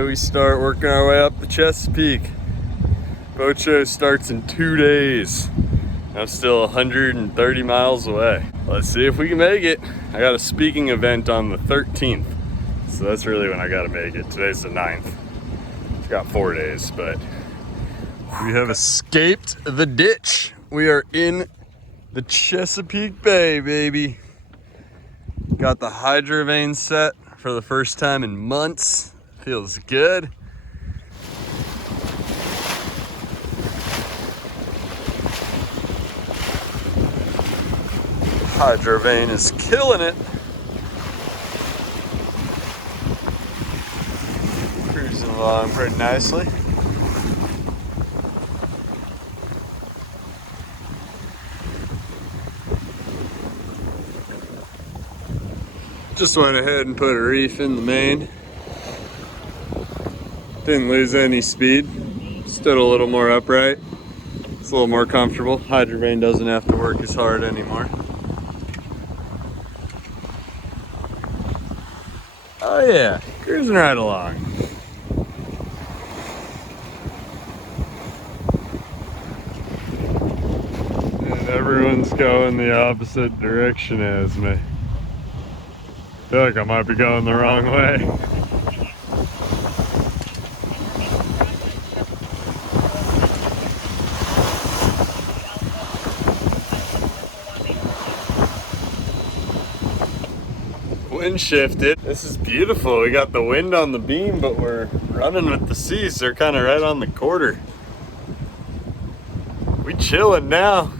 Today we start working our way up the Chesapeake. Boat show starts in 2 days. I'm still 130 miles away. Let's see if we can make it. I got a speaking event on the 13th. So that's really when I gotta make it. Today's the 9th. It's got 4 days, but we have escaped the ditch. We are in the Chesapeake Bay, baby. Got the hydrovane set for the first time in months. Feels good. Hydrovane is killing it. Cruising along pretty nicely. Just went ahead and put a reef in the main. Didn't lose any speed. Stood a little more upright. It's a little more comfortable. Hydrovane doesn't have to work as hard anymore. Oh yeah, cruising right along. And everyone's going the opposite direction as me. I feel like I might be going the wrong way. Wind shifted. This is beautiful. We got the wind on the beam, but we're running with the seas. They're kind of right on the quarter. We chilling now.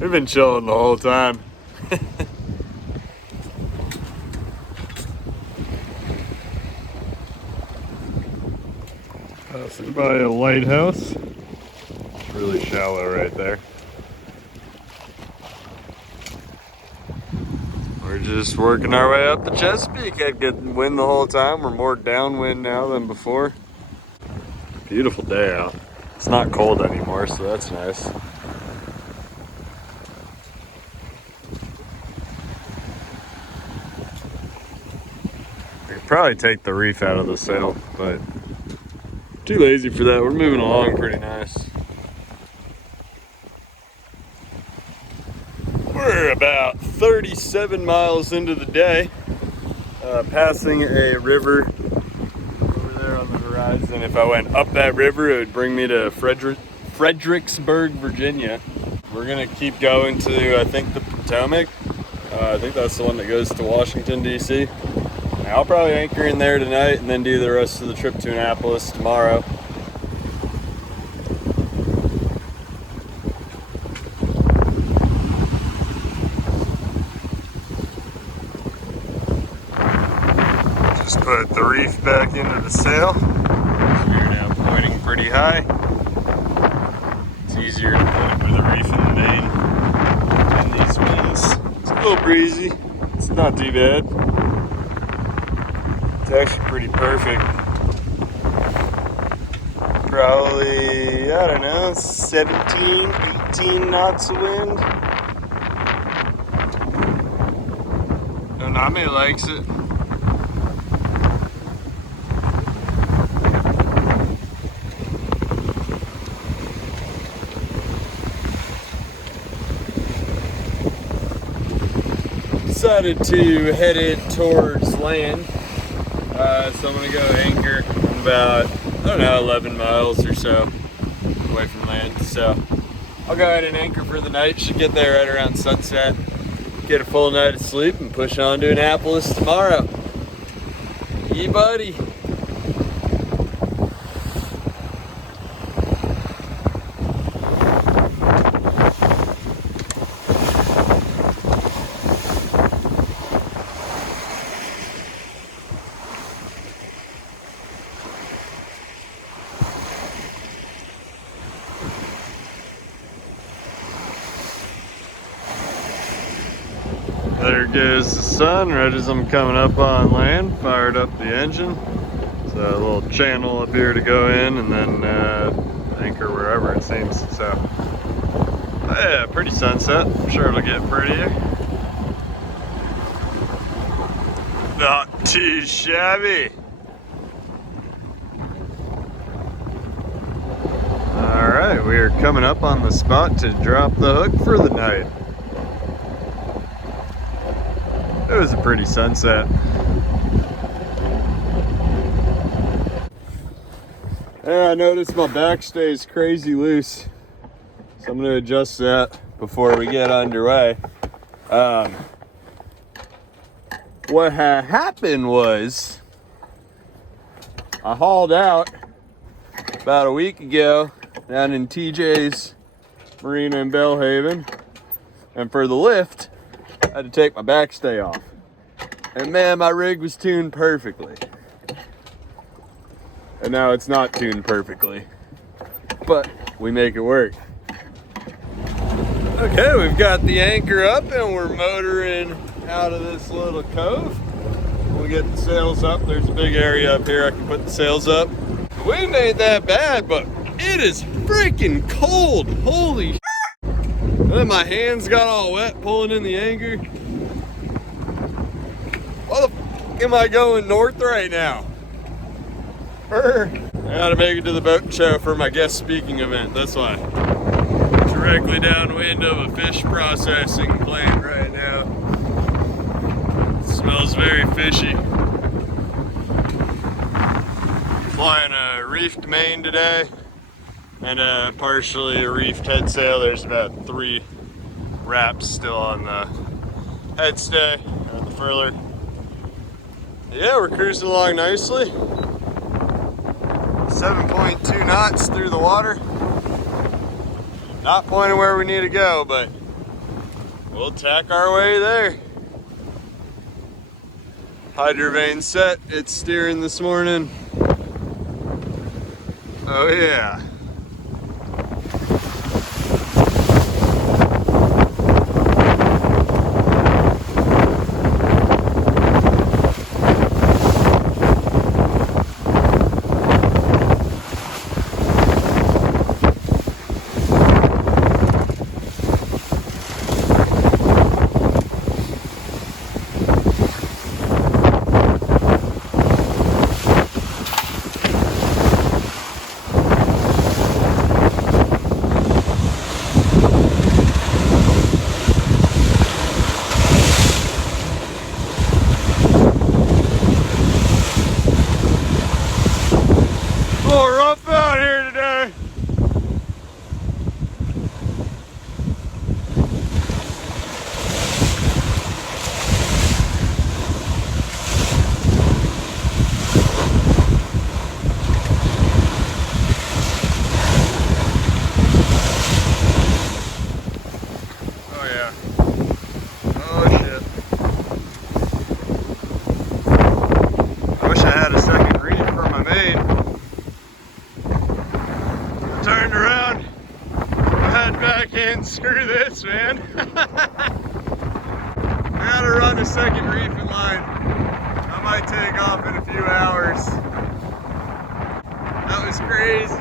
We've been chilling the whole time. Passing by a lighthouse. It's really shallow right there. We're just working our way up the Chesapeake. Had good wind the whole time. We're more downwind now than before. Beautiful day out. It's not cold anymore, so that's nice. I could probably take the reef out of the sail, but too lazy for that. We're moving along pretty nice. We're about 37 miles into the day, passing a river over there on the horizon. If I went up that river, it would bring me to Fredericksburg, Virginia. We're gonna keep going to, I think, the Potomac. I think that's the one that goes to Washington, D.C. I'll probably anchor in there tonight and then do the rest of the trip to Annapolis tomorrow. Just put the reef back into the sail. So you're now pointing pretty high. It's easier to put it with a reef in the main in these winds. It's a little breezy. It's not too bad. It's actually pretty perfect. Probably, I don't know, 17, 18 knots of wind. Nonamé likes it. Decided to head it towards land. So I'm gonna go anchor about, I don't know, 11 miles or so away from land. So I'll go ahead and anchor for the night. Should get there right around sunset. Get a full night of sleep and push on to Annapolis tomorrow. Yeah, buddy. There goes the sun right as I'm coming up on land. Fired up the engine. So a little channel up here to go in and then anchor wherever it seems. So yeah, pretty sunset. I'm sure it'll get prettier. Not too shabby. right, we are coming up on the spot to drop the hook for the night. It was a pretty sunset. Yeah, I noticed my back stays crazy loose, so I'm gonna adjust that before we get underway. What happened was I hauled out about a week ago down in TJ's Marina in Bellhaven, and for the lift I had to take my backstay off, and man, my rig was tuned perfectly, and now it's not tuned perfectly, but we make it work. Okay, we've got the anchor up and we're motoring out of this little cove. We'll get the sails up. There's a big area up here I can put the sails up. The wind ain't that bad, but it is freaking cold. Holy shit. And then my hands got all wet pulling in the anchor. Why the f am I going north right now? I gotta make it to the boat show for my guest speaking event, that's why. Directly downwind of a fish processing plant right now. It smells very fishy. Flying a reefed main today and a partially reefed head sail. There's about 3 wraps still on the head stay or the furler. Yeah, we're cruising along nicely. 7.2 knots through the water. Not pointing where we need to go, but we'll tack our way there. Hydrovane set, it's steering this morning. Oh yeah. Screw this, man. I gotta run a second reefing line. I might take off in a few hours. That was crazy.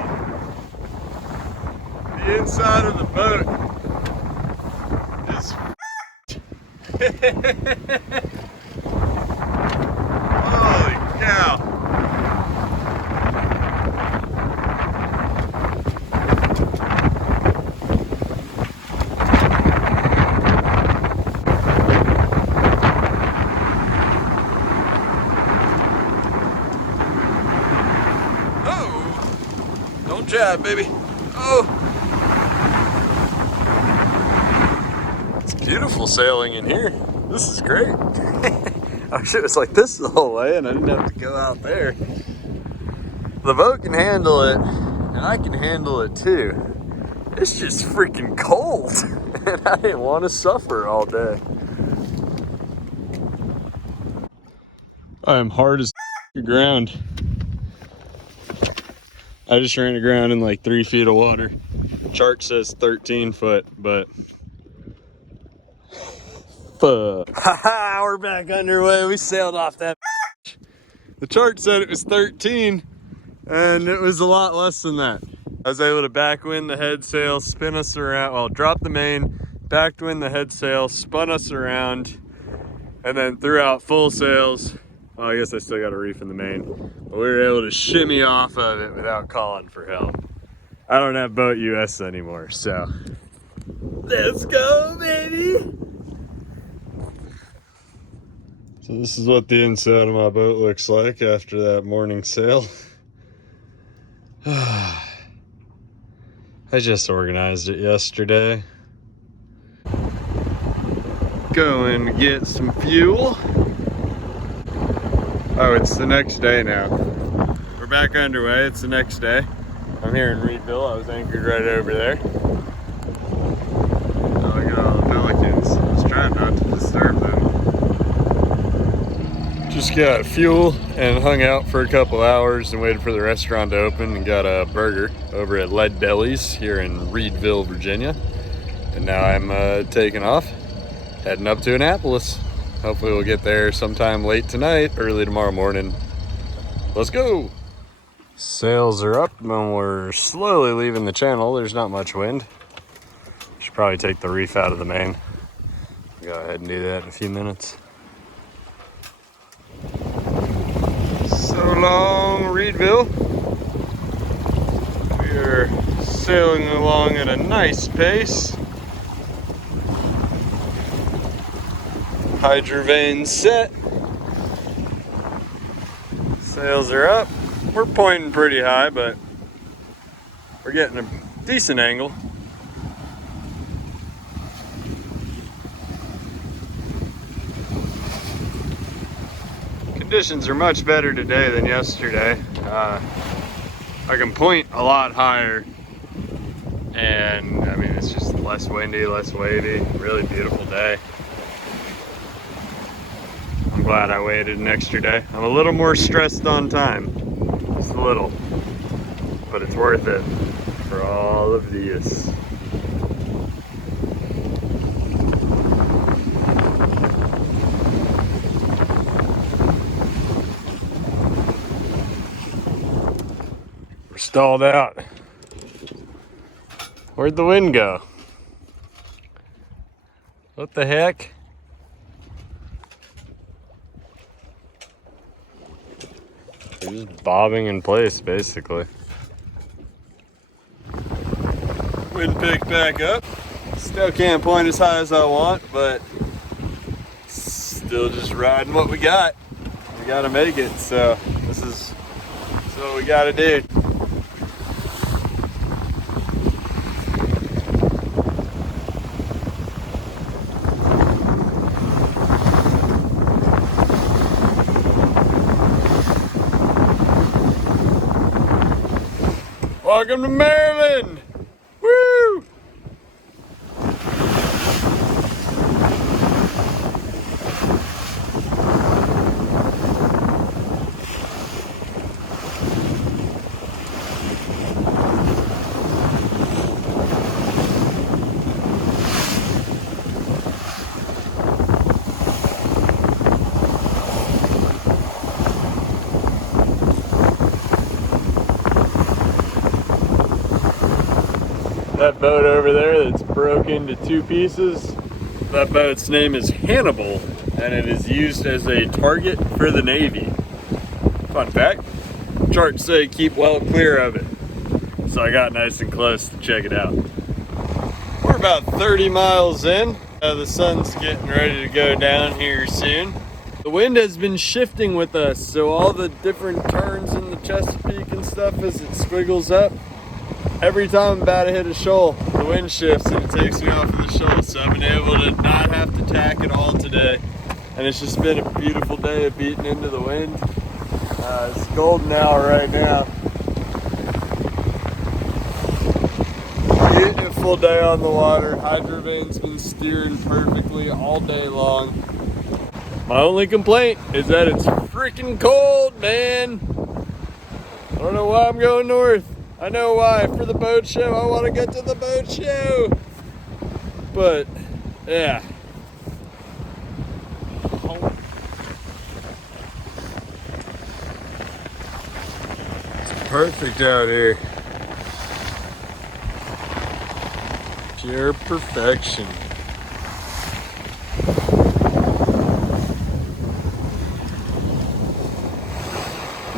The inside of the boat is holy cow. Jab, baby. Oh, it's beautiful sailing in here. This is great. I wish it was like this the whole way and I didn't have to go out there. The boat can handle it and I can handle it too. It's just freaking cold and I didn't want to suffer all day. I am hard as ground. I just ran aground in like 3 feet of water. Chart says 13 foot, but fuck. Haha, we're back underway. We sailed off that. The chart said it was 13, and it was a lot less than that. I was able to backwind the head sail, spin us around, well, drop the main, backwind the head sail, spun us around, and then threw out full sails. Well, I guess I still got a reef in the main, but we were able to shimmy off of it without calling for help. I don't have Boat US anymore, so let's go, baby. So this is what the inside of my boat looks like after that morning sail. I just organized it yesterday. Going to get some fuel. Oh, it's the next day now. We're back underway. It's the next day. I'm here in Reedville. I was anchored right over there. Oh, look at all the pelicans. I was trying not to disturb them. Just got fuel and hung out for a couple hours and waited for the restaurant to open and got a burger over at Lead Deli's here in Reedville, Virginia. And now I'm taking off, heading up to Annapolis. Hopefully we'll get there sometime late tonight, early tomorrow morning. Let's go. Sails are up and we're slowly leaving the channel. There's not much wind. Should probably take the reef out of the main. Go ahead and do that in a few minutes. So long, Reedville. We are sailing along at a nice pace. Hydrovane set. Sails are up. We're pointing pretty high, but we're getting a decent angle. Conditions are much better today than yesterday. I can point a lot higher, and I mean, it's just less windy, less wavy. Really beautiful day. I'm glad I waited an extra day. I'm a little more stressed on time, just a little, but it's worth it for all of this. We're stalled out. Where'd the wind go? What the heck? They're just bobbing in place, basically. Wind picked back up. Still can't point as high as I want, but still just riding what we got. We gotta make it, so this is what we gotta do. Welcome to Maryland! Woo! That boat over there that's broke into two pieces, that boat's name is Hannibal, and it is used as a target for the Navy. Fun fact, charts say keep well clear of it. So I got nice and close to check it out. We're about 30 miles in. The sun's getting ready to go down here soon. The wind has been shifting with us, so all the different turns in the Chesapeake and stuff as it squiggles up, every time I'm about to hit a shoal, the wind shifts and it takes me off of the shoal. So I've been able to not have to tack at all today. And it's just been a beautiful day of beating into the wind. It's golden hour right now. Getting a full day on the water. Hydrovane's been steering perfectly all day long. My only complaint is that it's freaking cold, man. I don't know why I'm going north. I know why, for the boat show. I want to get to the boat show. But, yeah. It's perfect out here. Pure perfection.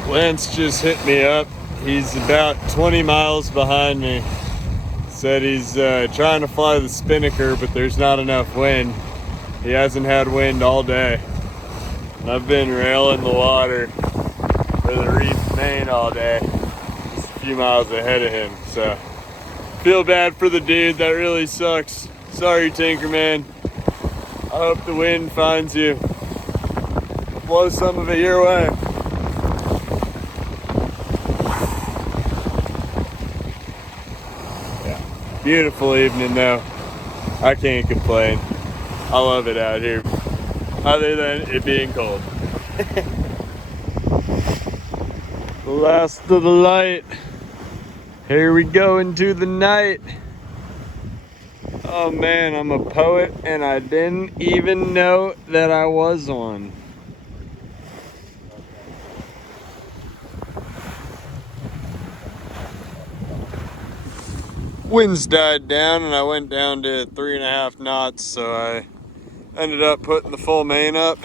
Lance just hit me up he's about 20 miles behind me. Said he's trying to fly the spinnaker, but there's not enough wind. He hasn't had wind all day. And I've been railing the water for the reef main all day, just a few miles ahead of him. So feel bad for the dude, that really sucks. Sorry, Tinkerman. I hope the wind finds you. Blow some of it your way. Yeah, beautiful evening though. I can't complain. I love it out here, other than it being cold. The last of the light. Here we go into the night. Oh man, I'm a poet and I didn't even know that I was one. Winds died down and I went down to 3.5 knots, so I ended up putting the full main up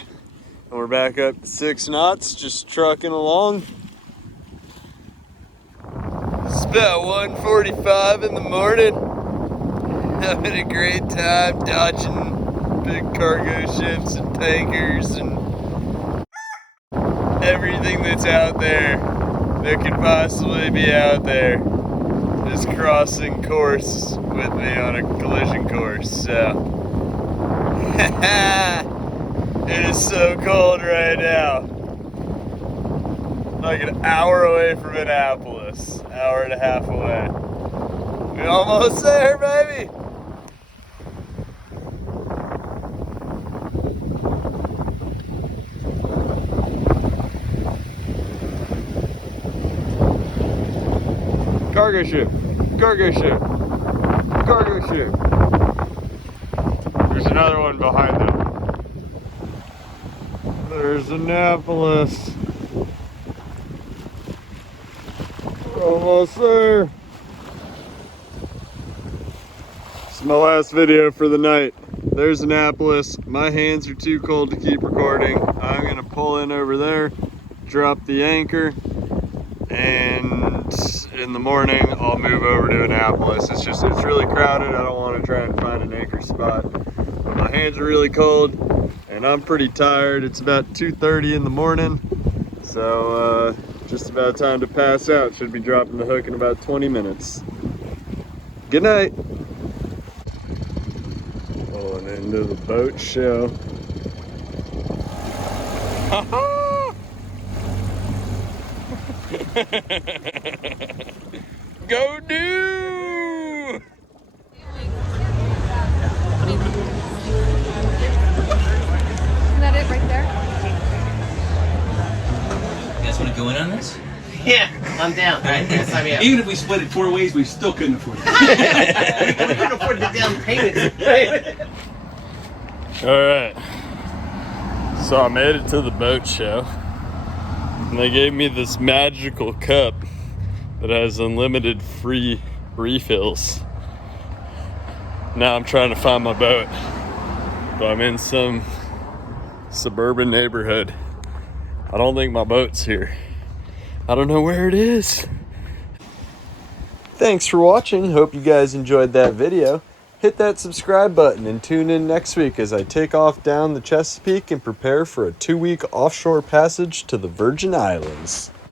and we're back up to 6 knots, just trucking along. It's about 1:45 in the morning. Having a great time dodging big cargo ships and tankers and everything that's out there that could possibly be out there is crossing course with me on a collision course. So it is so cold right now. Like an hour away from Annapolis, hour and a half away. We're almost there, baby. Cargo ship, cargo ship, cargo ship. There's another one behind them. There's Annapolis. We're almost there. This is my last video for the night. There's Annapolis. My hands are too cold to keep recording. I'm gonna pull in over there, drop the anchor, and in the morning I'll move over to Annapolis. It's really crowded. I don't want to try and find an anchor spot, but my hands are really cold and I'm pretty tired. It's about 2:30 in the morning, so just about time to pass out. Should be dropping the hook in about 20 minutes. Good night. Pulling into the boat show. Go do! Isn't that it right there? You guys want to go in on this? Yeah, I'm down. All right, sign me up. Even if we split it 4 ways, we still couldn't afford it. We can afford the down payment. All right. So I made it to the boat show. And they gave me this magical cup that has unlimited free refills. Now I'm trying to find my boat, but I'm in some suburban neighborhood. I don't think my boat's here. I don't know where it is. Thanks for watching. Hope you guys enjoyed that video. Hit that subscribe button and tune in next week as I take off down the Chesapeake and prepare for a 2-week offshore passage to the Virgin Islands.